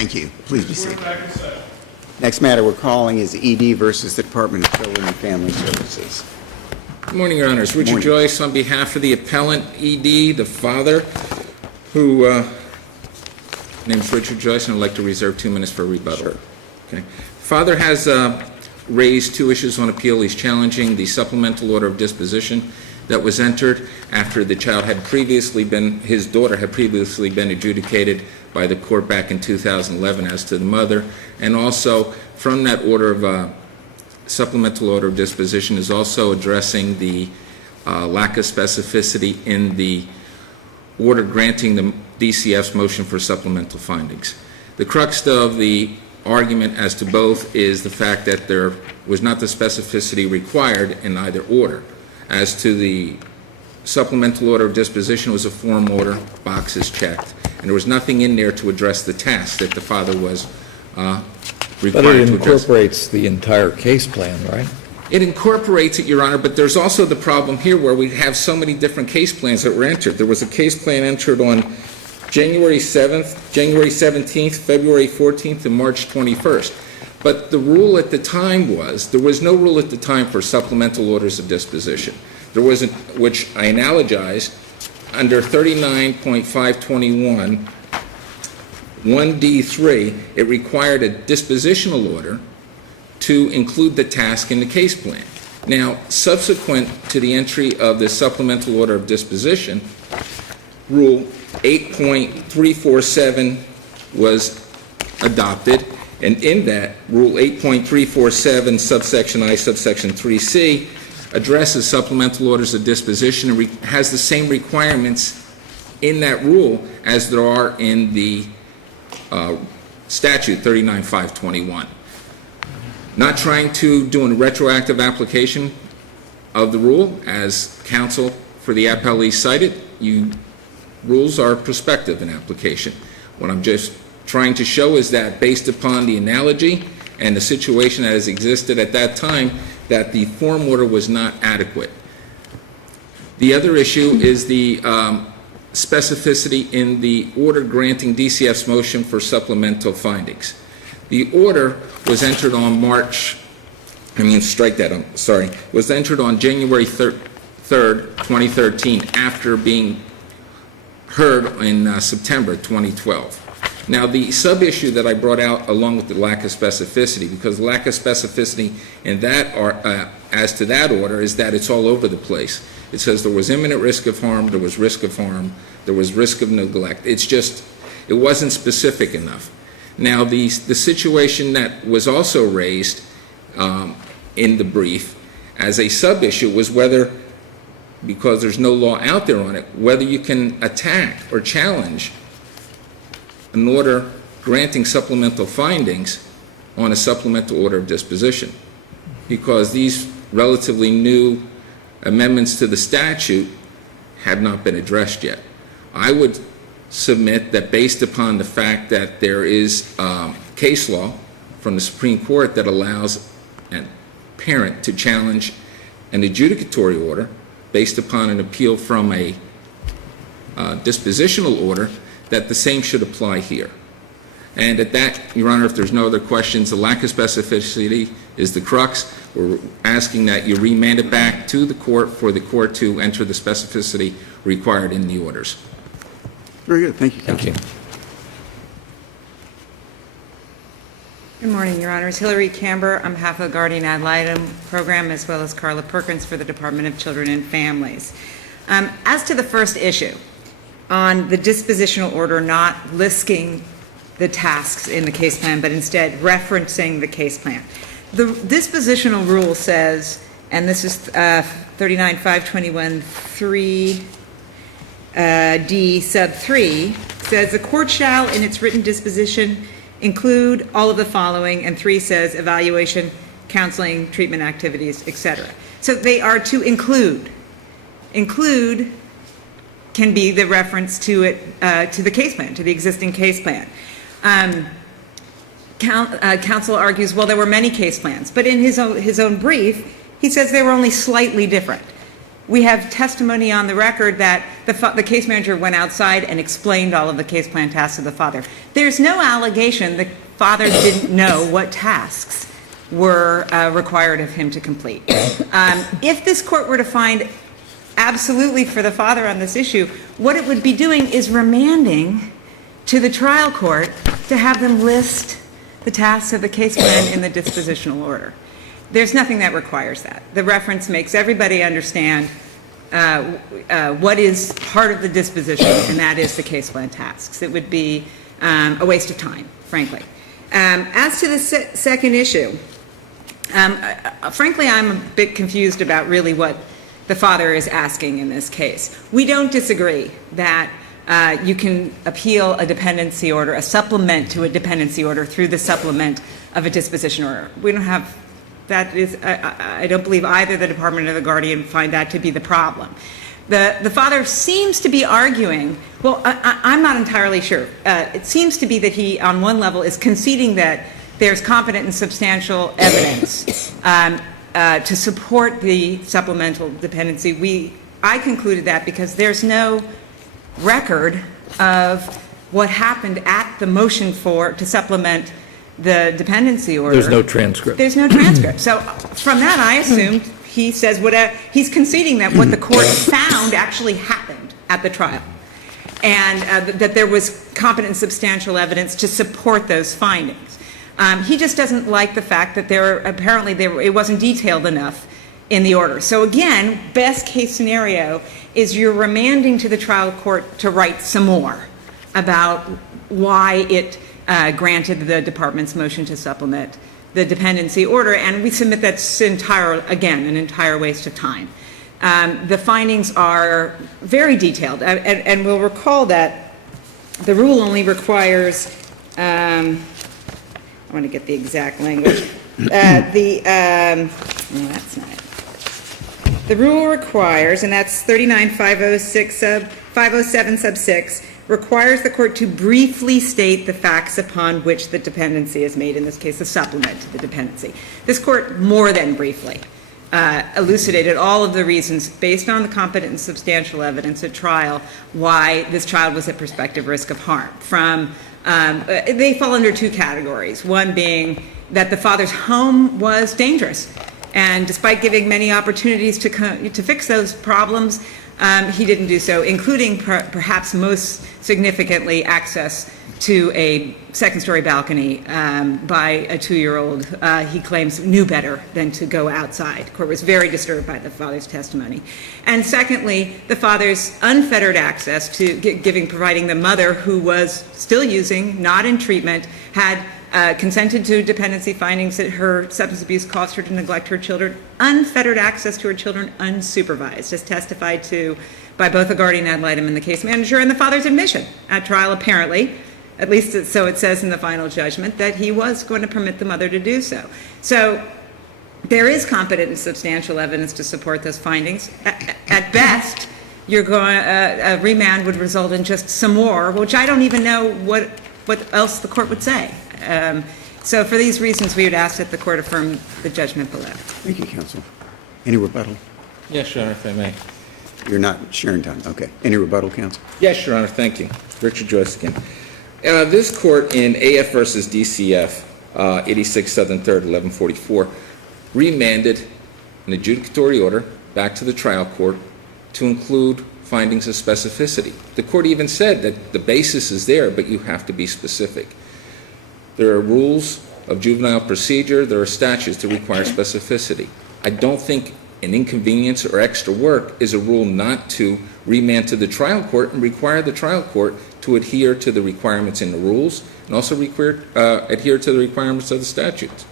Thank you. Please be seated. Next matter we're calling is ED versus the Department of Children and Family Services. Good morning, Your Honors. Richard Joyce on behalf of the appellant, ED, the father, who name's Richard Joyce, and I'd like to reserve 2 minutes for rebuttal. Sure. Okay. Father has raised 2 issues on appeal. He's challenging the supplemental order of disposition that was entered after the child had previously been, his daughter had previously been adjudicated by the court back in 2011 as to the mother, and also from that order of supplemental order of disposition is also addressing the lack of specificity in the order granting the DCF's motion for supplemental findings. The crux of the argument as to both is the fact that there was not the specificity required in either order. As to the supplemental order of disposition, was a form order, boxes checked, and there was nothing in there to address the task that the father was required to address. But it incorporates the entire case plan, right? It incorporates it, Your Honor, but there's also the problem here where we have so many different case plans that were entered. There was a case plan entered on January 7th, January 17th, February 14th, and March 21st. But the rule at the time was, there was no rule at the time for supplemental orders of disposition. There wasn't, which I analogized, under 39.521, 1D3, it required a dispositional order to include the task in the case plan. Now, subsequent to the entry of the supplemental order of disposition, Rule 8.347 was adopted, and in that, Rule 8.347, subsection I, subsection 3C, addresses supplemental orders of disposition and has the same requirements in that rule as there are in the statute 39.521. Not trying to do a retroactive application of the rule, as counsel for the appellee cited, rules are prospective in application. What I'm just trying to show is that based upon the analogy and the situation that has existed at that time, that the form order was not adequate. The other issue is the specificity in the order granting DCF's motion for supplemental findings. The order was entered on was entered on January 3rd, 2013, after being heard in September 2012. Now, the sub-issue that I brought out along with the lack of specificity, because the lack of specificity in that as to that order is that it's all over the place. It says there was imminent risk of harm, there was risk of harm, there was risk of neglect. It wasn't specific enough. Now, the situation that was also raised in the brief as a sub-issue was whether, because there's no law out there on it, whether you can attack or challenge an order granting supplemental findings on a supplemental order of disposition, because these relatively new amendments to the statute have not been addressed yet. I would submit that based upon the fact that there is case law from the Supreme Court that allows a parent to challenge an adjudicatory order based upon an appeal from a dispositional order, that the same should apply here. And at that, Your Honor, if there's no other questions, the lack of specificity is the crux. We're asking that you remand it back to the court for the court to enter the specificity required in the orders. Very good. Thank you, Thank you. Good morning, Your Honors. Hillary Kambour on behalf of the Guardian Ad Litem program, as well as Carla Perkins for the Department of Children and Families. As to the first issue, on the dispositional order not listing the tasks in the case plan, but instead referencing the case plan. The dispositional rule says, and this is 39.521(3) D sub 3, says the court shall in its written disposition include all of the following, and 3 says evaluation, counseling, treatment activities, etc. So they are to include. Include can be the reference to it, to the case plan, to the existing case plan. Counsel argues, well, there were many case plans, but in his own brief, he says they were only slightly different. We have testimony on the record that the case manager went outside and explained all of the case plan tasks to the father. There's no allegation the father didn't know what tasks were required of him to complete. If this court were to find absolutely for the father on this issue, what it would be doing is remanding to the trial court to have them list the tasks of the case plan in the dispositional order. There's nothing that requires that. The reference makes everybody understand what is part of the disposition, and that is the case plan tasks. It would be a waste of time, frankly. As to the second issue, frankly, I'm a bit confused about really what the father is asking in this case. We don't disagree that you can appeal a dependency order, a supplement to a dependency order through the supplement of a disposition order. We don't have, that is, I don't believe either the department or the guardian find that to be the problem. The father seems to be arguing, well, I'm not entirely sure. It seems to be that he, on one level, is conceding that there's competent and substantial evidence to support the supplemental dependency. I concluded that because there's no record of what happened at the motion to supplement the dependency order. There's no transcript. There's no transcript. So from that, I assumed he says he's conceding that what the court found actually happened at the trial, and that there was competent and substantial evidence to support those findings. He just doesn't like the fact that it wasn't detailed enough in the order. So again, best case scenario is you're remanding to the trial court to write some more about why it granted the department's motion to supplement the dependency order, and we submit that's an entire waste of time. The findings are very detailed, and we'll recall that the rule only requires, I want to get the exact language, no, that's not it. The rule requires, and that's 507 sub 6, requires the court to briefly state the facts upon which the dependency is made, in this case, a supplement to the dependency. This court more than briefly elucidated all of the reasons based on the competent and substantial evidence at trial why this child was at prospective risk of harm. They fall under two categories, one being that the father's home was dangerous, and despite giving many opportunities to fix those problems, he didn't do so, including perhaps most significantly access to a second-story balcony by a 2-year-old he claims knew better than to go outside. The court was very disturbed by the father's testimony. And secondly, the father's unfettered access to providing the mother, who was still using, not in treatment, had consented to dependency findings that her substance abuse caused her to neglect her children, unfettered access to her children unsupervised, as testified to by both the guardian ad litem and the case manager, and the father's admission at trial, apparently, at least so it says in the final judgment, that he was going to permit the mother to do so. So there is competent and substantial evidence to support those findings. At best, a remand would result in just some more, which I don't even know what else the court would say. So for these reasons, we would ask that the court affirm the judgment below. Thank you, counsel. Any rebuttal? Yes, Your Honor, if I may. You're not sharing time. Okay. Any rebuttal, counsel? Yes, Your Honor, thank you. Richard Joyce again. This court in AF versus DCF, 86 Southern 3rd, 1144, remanded an adjudicatory order back to the trial court to include findings of specificity. The court even said that the basis is there, but you have to be specific. There are rules of juvenile procedure, there are statutes that require specificity. I don't think an inconvenience or extra work is a rule not to remand to the trial court and require the trial court to adhere to the requirements in the rules and also adhere to the requirements of the statutes.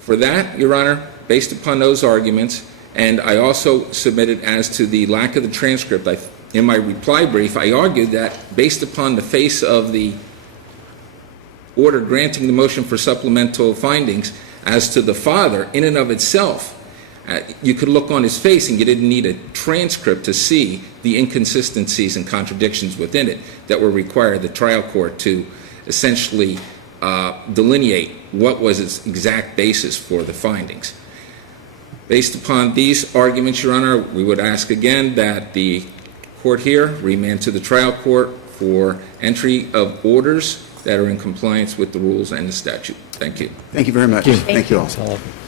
For that, Your Honor, based upon those arguments, and I also submitted as to the lack of the transcript, in my reply brief, I argued that based upon the face of the order granting the motion for supplemental findings as to the father, in and of itself, you could look on his face and you didn't need a transcript to see the inconsistencies and contradictions within it that would require the trial court to essentially delineate what was its exact basis for the findings. Based upon these arguments, Your Honor, we would ask again that the court here remand to the trial court for entry of orders that are in compliance with the rules and the statute. Thank you. Thank you very much. Thank you all. Sullivan.